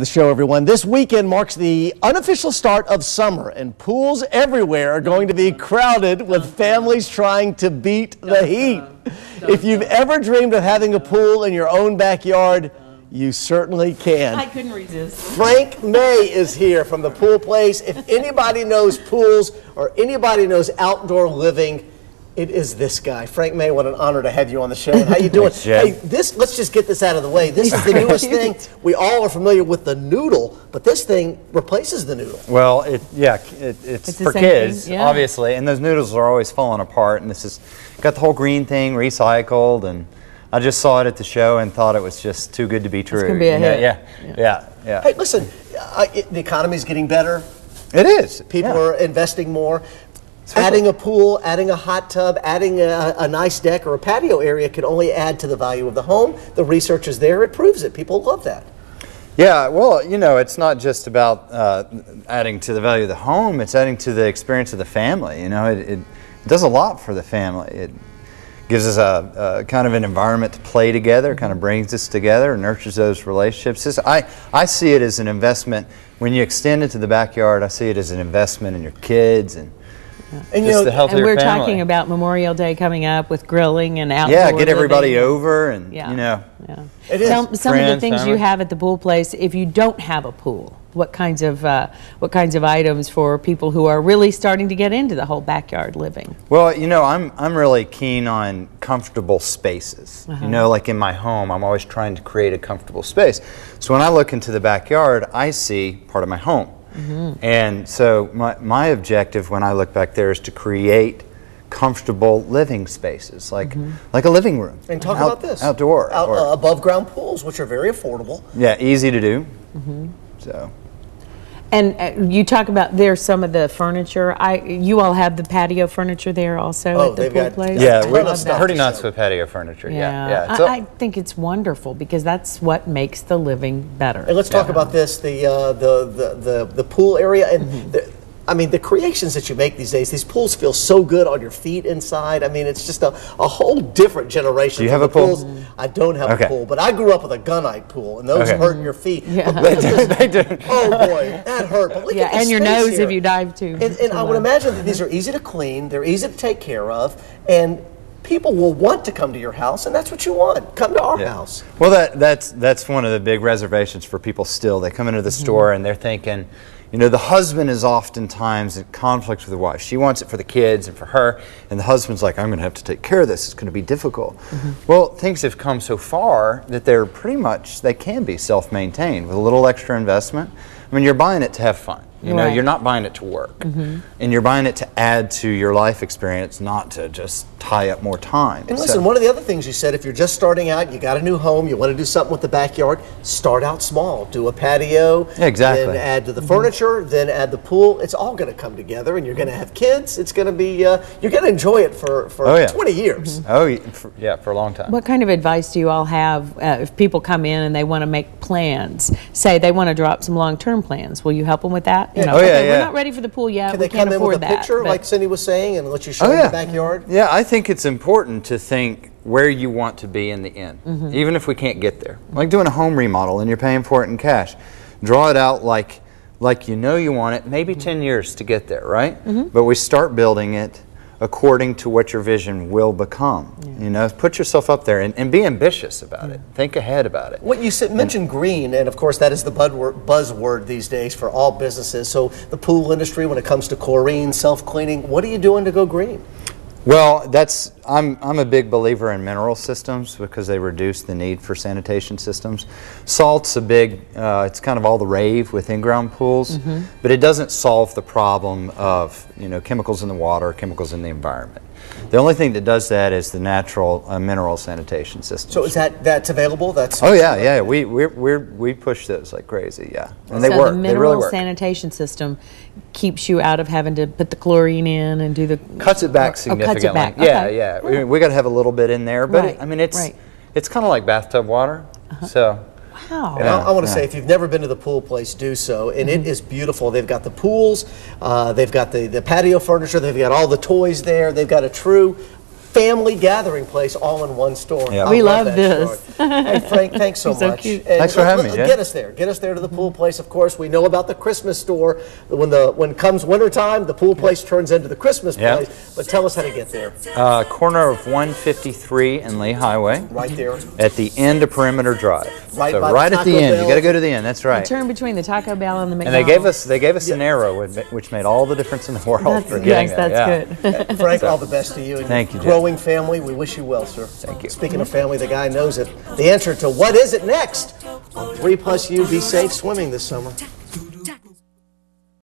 The show, everyone. This weekend marks the unofficial start of summer, and pools everywhere are going to be crowded with families trying to beat the heat. If you've ever dreamed of having a pool in your own backyard, you certainly can. I couldn't resist. Frank May is here from the Pool Place. If anybody knows pools or anybody knows outdoor living, it is this guy. Frank May, what an honor to have you on the show. And how you doing? Hey, let's just get this out of the way. This is the newest thing. We all are familiar with the noodle, but this thing replaces the noodle. Well, it's for kids, yeah, obviously, and those noodles are always falling apart, and this is got the whole green thing recycled, and I just saw it at the show and thought it was just too good to be true. It's gonna be a hit. Yeah. Hey, listen, the economy is getting better. It is. People are investing more. Adding a pool, adding a hot tub, adding a nice deck or a patio area can only add to the value of the home. The research is there. It proves it. People love that. Yeah, well, you know, it's not just about adding to the value of the home. It's adding to the experience of the family. You know, it does a lot for the family. It gives us a kind of an environment to play together, kind of brings us together, nurtures those relationships. I see it as an investment. When you extend it to the backyard, I see it as an investment in your kids and and you know, and we're talking about Memorial Day coming up with grilling and outdoor. Yeah, get everybody over and you know. Yeah. It is. Some of the things you have at the Pool Place. If you don't have a pool, what kinds of items for people who are really starting to get into the whole backyard living? Well, you know, I'm really keen on comfortable spaces. You know, like in my home, I'm always trying to create a comfortable space. So when I look into the backyard, I see part of my home. And so my objective when I look back there is to create comfortable living spaces, like a living room. And talk about this. Outdoor. Above ground pools, which are very affordable. Yeah, easy to do. So. And you talk about there's some of the furniture. You all have the patio furniture there also at the Pool Place? Yeah, we're pretty nuts with patio furniture. Yeah. I think it's wonderful because that's what makes the living better. And let's talk about this, the pool area. And I mean, the creations that you make these days, these pools feel so good on your feet inside. I mean, it's just a whole different generation. Do you have a pool? I don't have a pool, but I grew up with a gunite pool, and those hurt your feet. Yeah. They do. Oh, boy, that hurt. But look at and your nose here. if you dive too. And I would imagine that these are easy to clean, they're easy to take care of, and people will want to come to your house, and that's what you want. Come to our house. Well, that's one of the big reservations for people still. They come into the store and they're thinking, you know, the husband is oftentimes in conflict with the wife. She wants it for the kids and for her, and the husband's like, I'm going to have to take care of this. It's going to be difficult. Well, things have come so far that they're they can be self-maintained with a little extra investment. I mean, you're buying it to have fun. You know, you're not buying it to work. And you're buying it to add to your life experience, not to just tie up more time. And listen, one of the other things you said, if you're just starting out, you got a new home, you want to do something with the backyard, start out small. Do a patio, then add to the furniture, then add the pool. It's all going to come together, and you're going to have kids. It's going to be, you're going to enjoy it for 20 years. For a long time. What kind of advice do you all have if people come in and they want to make plans? Say they want to draw up some long-term plans. Will you help them with that? You know, we're not ready for the pool yet. Can they come in with a picture, like Cindy was saying, and let you show the backyard? Yeah, I think it's important to think where you want to be in the end, even if we can't get there. Like doing a home remodel and you're paying for it in cash. Draw it out like you know you want it, maybe 10 years to get there, right? But we start building it according to what your vision will become. You know, put yourself up there and be ambitious about it. Think ahead about it. What you mentioned green, and of course that is the buzzword these days for all businesses. So the pool industry, when it comes to chlorine, self-cleaning, what are you doing to go green? Well, I'm a big believer in mineral systems because they reduce the need for sanitation systems. Salt's a big, it's kind of all the rave with in-ground pools, but it doesn't solve the problem of, you know, chemicals in the water, chemicals in the environment. The only thing that does that is the natural mineral sanitation system. So is that's available? We push those like crazy, and they work. So the mineral sanitation system keeps you out of having to put the chlorine in and do the cuts it back significantly. Cuts it back. We got to have a little bit in there, but I mean it's kind of like bathtub water. So. Wow. And I want to say, if you've never been to the Pool Place, do so. And it is beautiful. They've got the pools, they've got the patio furniture, they've got all the toys there, they've got a true family gathering place all in one store. Yeah. I We love that, this. Sean. Hey, Frank, thanks so So much. cute. And Thanks for having me, Jen. Get us there. Get us there to the pool place, of course. We know about the Christmas store. When comes wintertime, the pool place turns into the Christmas Yeah. place. But tell us how to get there. Corner of 153 and Lee Highway. Right there. At the end of Perimeter Drive. Right so by right at the Taco end. Bell. You got to go to the end. That's right. Turn between the Taco Bell and the And McDonald's. they gave us an arrow, which made all the difference in the world for getting Yes, there. that's Yeah. good. Frank, all the best to you and Thank your you, Jeff. growing family. We wish you well, sir. Thank you. Speaking of family, the guy knows it. The answer to what is it next on 3+U Be Safe Swimming this summer.